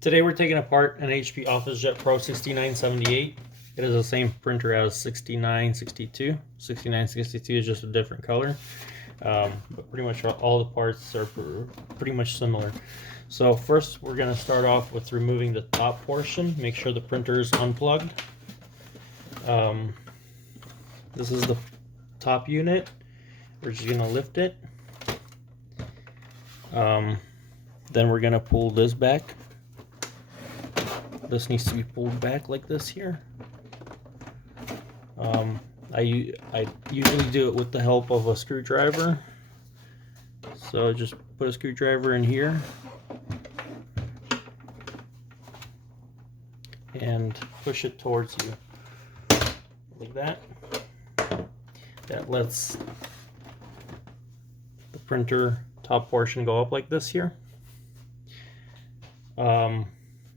Today we're taking apart an HP Officejet Pro 6978. It is the same printer as 6962. 6962 is just a different color, but pretty much all the parts are pretty much similar. So first we're going to start off with removing the top portion. Make sure the printer is unplugged. This is the top unit. We're just going to lift it. Then we're going to pull this back. This needs to be pulled back like this here. I usually do it with the help of a screwdriver. So just put a screwdriver in here and push it towards you like that. That lets the printer top portion go up like this here.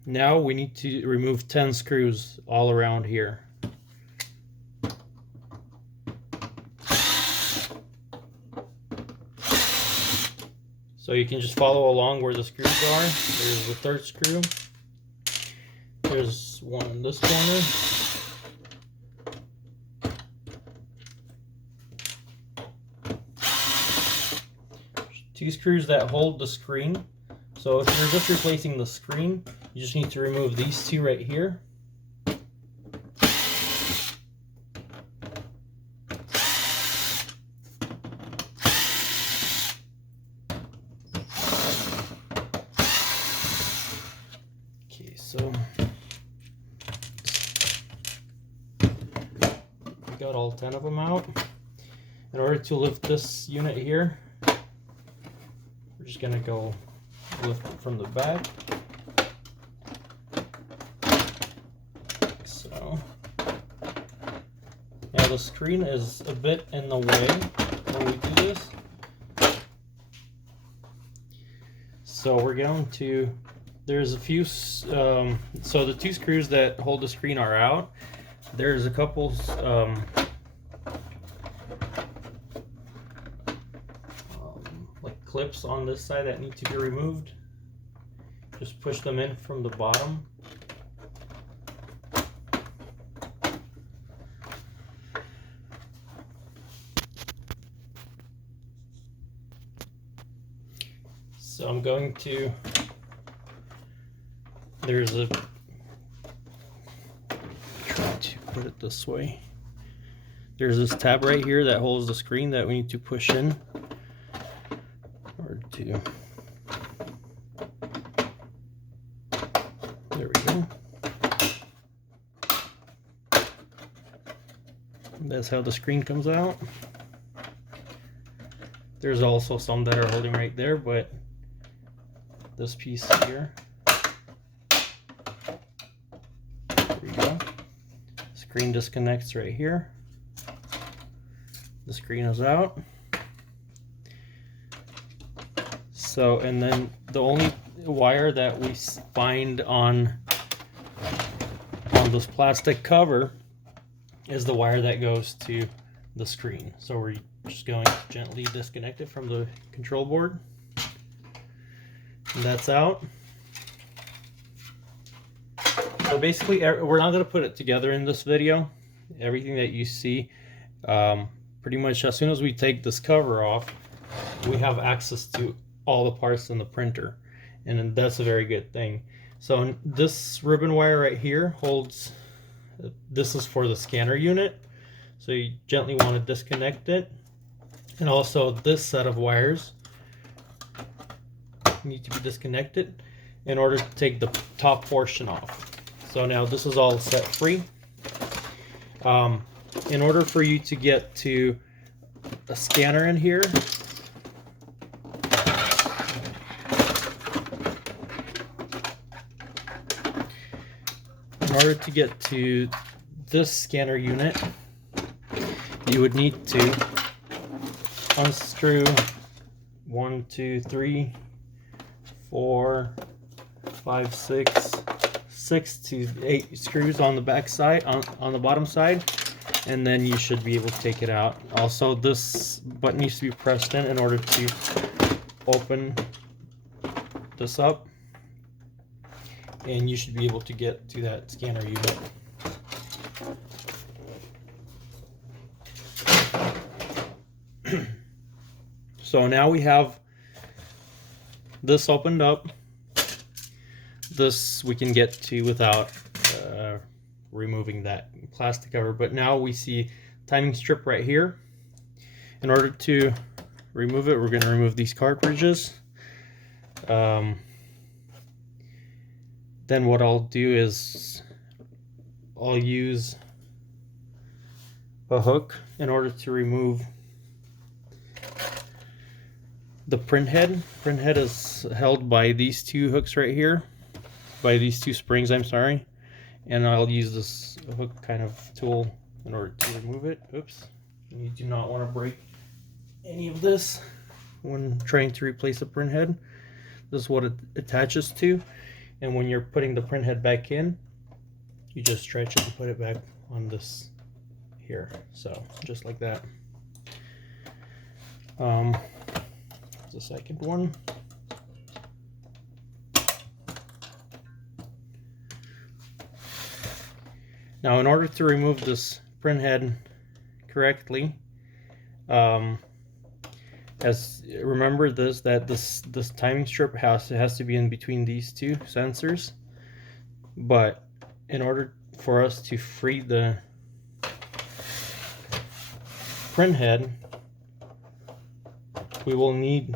Now we need to remove 10 screws all around here. So you can just follow along where the screws are. There's the third screw. There's one in this corner. Two screws that hold the screen. So if you're just replacing the screen, you just need to remove these two right here. Okay, so we got all 10 of them out. In order to lift this unit here, we're just gonna go lift it from the back. Like so. Now the screen is a bit in the way when we do this. So we're going to, there's a few, so the two screws that hold the screen are out. There's a couple like clips on this side that need to be removed. Just push them in from the bottom. So I'm going to, there's a, try to put it this way. There's this tab right here that holds the screen that we need to push in. Or to, there we go. That's how the screen comes out. There's also some that are holding right there, but this piece here. There we go. Screen disconnects right here. The screen is out. So, and then the only wire that we find on this plastic cover is the wire that goes to the screen. So we're just going to gently disconnect it from the control board. And that's out. So basically, we're not going to put it together in this video. Everything that you see, pretty much as soon as we take this cover off, we have access to all the parts in the printer, and that's a very good thing. So this ribbon wire right here holds, this is for the scanner unit, so you gently want to disconnect it. And also this set of wires need to be disconnected in order to take the top portion off. So now this is all set free. In order for you to get to a scanner in here, in order to get to this scanner unit, you would need to unscrew 1, 2, 3, 4, 5, 6 to 8 screws on the back side, on the bottom side, and then you should be able to take it out. Also, this button needs to be pressed in order to open this up. and you should be able to get to that scanner unit. So now we have this opened up. This we can get to without removing that plastic cover, but now we see timing strip right here. In order to remove it, we're going to remove these cartridges. Then what I'll do is I'll use a hook in order to remove the print head. Print head is held by these two hooks right here, by these two springs, I'm sorry, and I'll use this hook kind of tool in order to remove it. Oops. You do not want to break any of this when trying to replace a print head. This is what it attaches to, and when you're putting the print head back in, you just stretch it and put it back on this here, so just like that. The second one. Now, in order to remove this print head correctly, remember that this timing strip has to be in between these two sensors. But in order for us to free the print head, we will need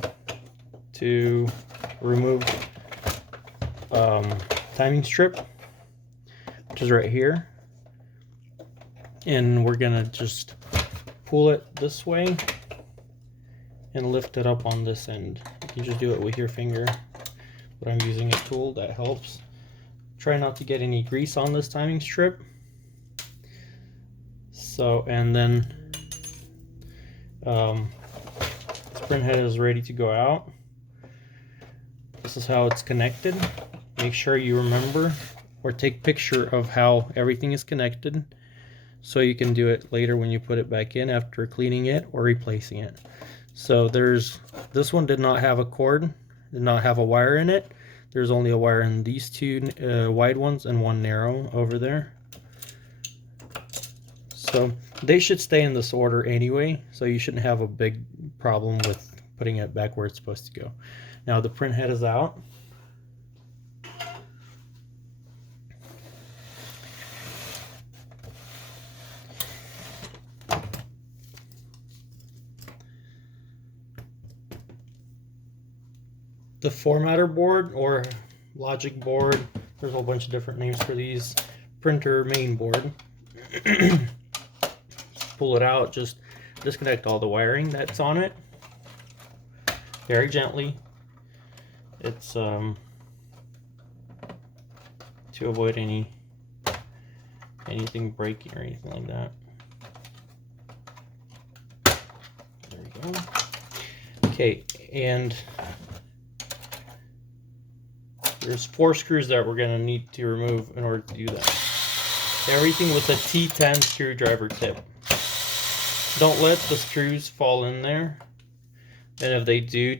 to remove timing strip, which is right here, and we're gonna just pull it this way and lift it up on this end. You can just do it with your finger, but I'm using a tool that helps. Try not to get any grease on this timing strip. So, and then print head is ready to go out. This is how it's connected. Make sure you remember or take picture of how everything is connected, so you can do it later when you put it back in after cleaning it or replacing it. So this one did not have a cord, did not have a wire in it. There's only a wire in these two wide ones and one narrow over there. So they should stay in this order anyway, so you shouldn't have a big problem with putting it back where it's supposed to go. Now the print head is out. The formatter board or logic board, there's a whole bunch of different names for these. Printer main board. Pull it out, just disconnect all the wiring that's on it very gently. It's to avoid anything breaking or anything like that. There we go. Okay, and there's 4 screws that we're going to need to remove in order to do that. Everything with a T10 screwdriver tip. Don't let the screws fall in there, and if they do,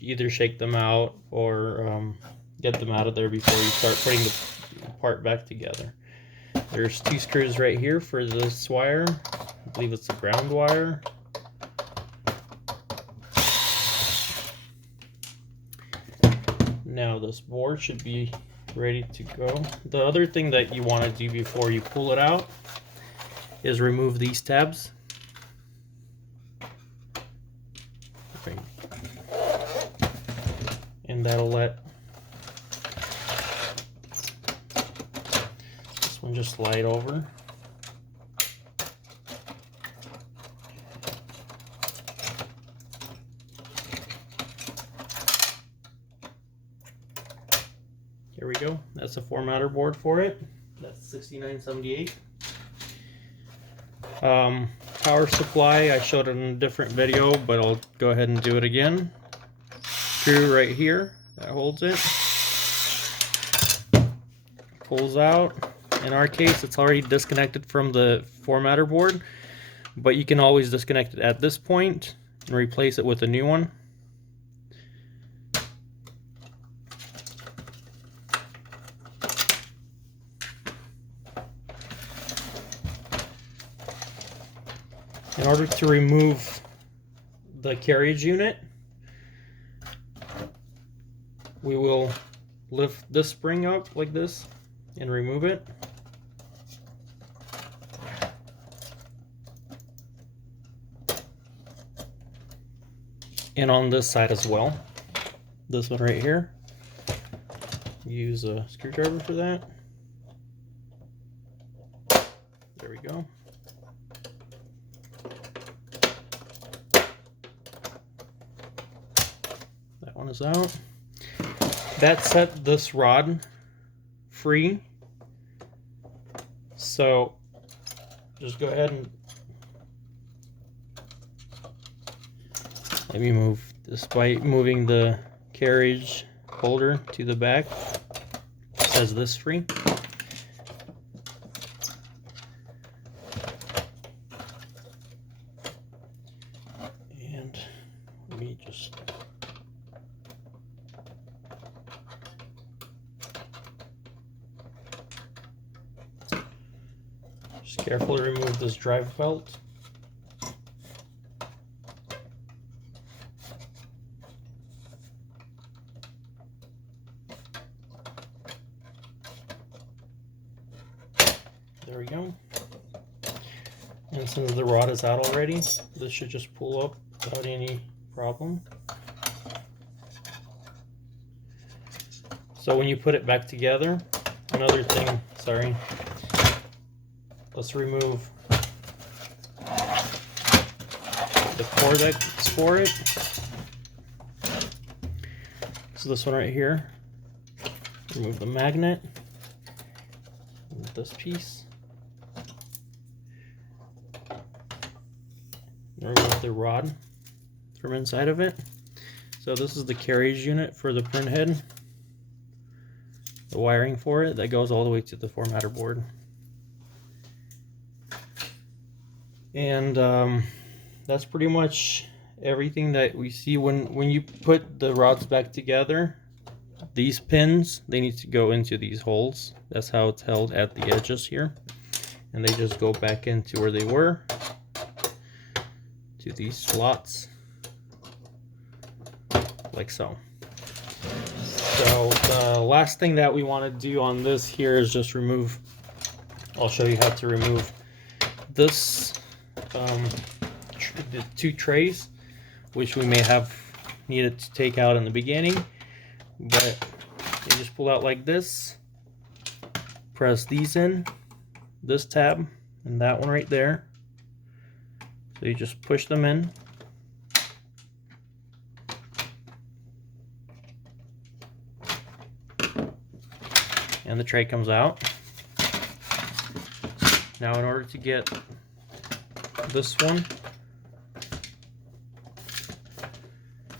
either shake them out or get them out of there before you start putting the part back together. There's 2 screws right here for this wire. I believe it's the ground wire. Now this board should be ready to go. The other thing that you want to do before you pull it out is remove these tabs. Okay. And that'll let this one just slide over. Here we go. That's a formatter board for it. That's 6978. Power supply, I showed it in a different video, but I'll go ahead and do it again. Screw right here that holds it. Pulls out. In our case, it's already disconnected from the formatter board, but you can always disconnect it at this point and replace it with a new one. In order to remove the carriage unit, we will lift this spring up like this and remove it. And on this side as well, this one right here, use a screwdriver for that. There we go. That one is out. That set this rod free. So just go ahead and let me move this by moving the carriage holder to the back. It says this free. And let me just carefully remove this drive belt. There we go. And since the rod is out already, this should just pull up without any problem. So when you put it back together, another thing, sorry, let's remove the cord that's for it. So this one right here, remove the magnet, remove this piece, remove the rod from inside of it. So this is the carriage unit for the printhead, the wiring for it that goes all the way to the formatter board. And that's pretty much everything that we see. When you put the rods back together, these pins, they need to go into these holes. That's how it's held at the edges here. And they just go back into where they were, to these slots, like so. So the last thing that we want to do on this here is just remove, I'll show you how to remove this, the two trays, which we may have needed to take out in the beginning, but you just pull out like this, press these in, this tab and that one right there. So you just push them in. And the tray comes out. Now in order to get this one,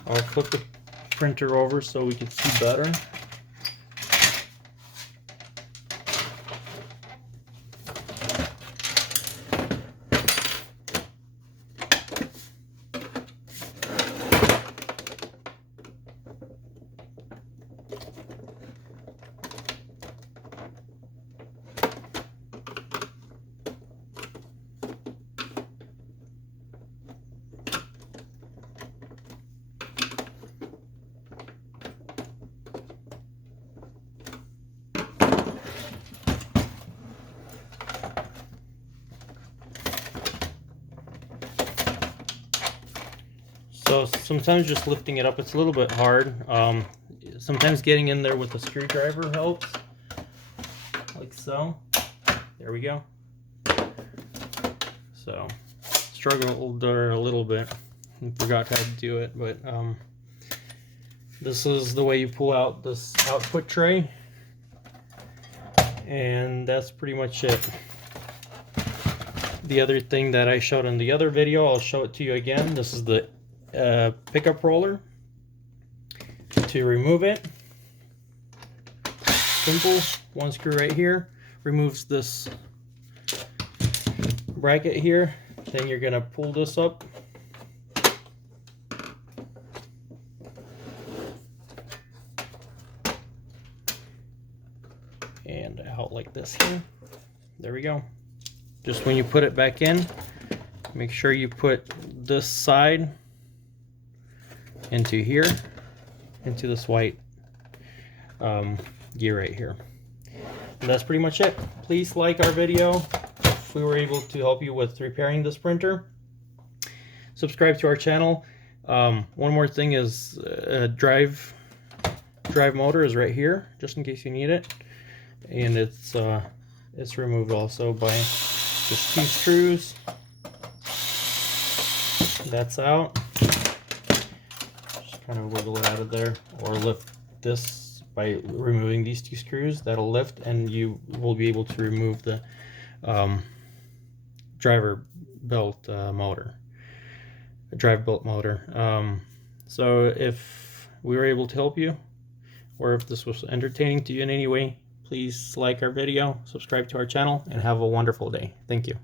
I'll flip the printer over so we can see better. So sometimes just lifting it up, it's a little bit hard. Sometimes getting in there with a screwdriver helps, like so. There we go. So struggled there a little bit and forgot how to do it, but this is the way you pull out this output tray, and that's pretty much it. The other thing that I showed in the other video, I'll show it to you again. This is the pickup roller. To remove it, simple, one screw right here removes this bracket here. Then you're gonna pull this up and out like this here. There we go. Just when you put it back in, make sure you put this side into here, into this white gear right here. And that's pretty much it. Please like our video if we were able to help you with repairing this printer. Subscribe to our channel. One more thing is drive motor is right here, just in case you need it, and it's removed also by just 2 screws. That's out. Just kind of wiggle it out of there, or lift this by removing these 2 screws. That'll lift, and you will be able to remove the drive belt motor. So if we were able to help you, or if this was entertaining to you in any way, please like our video, subscribe to our channel, and have a wonderful day. Thank you.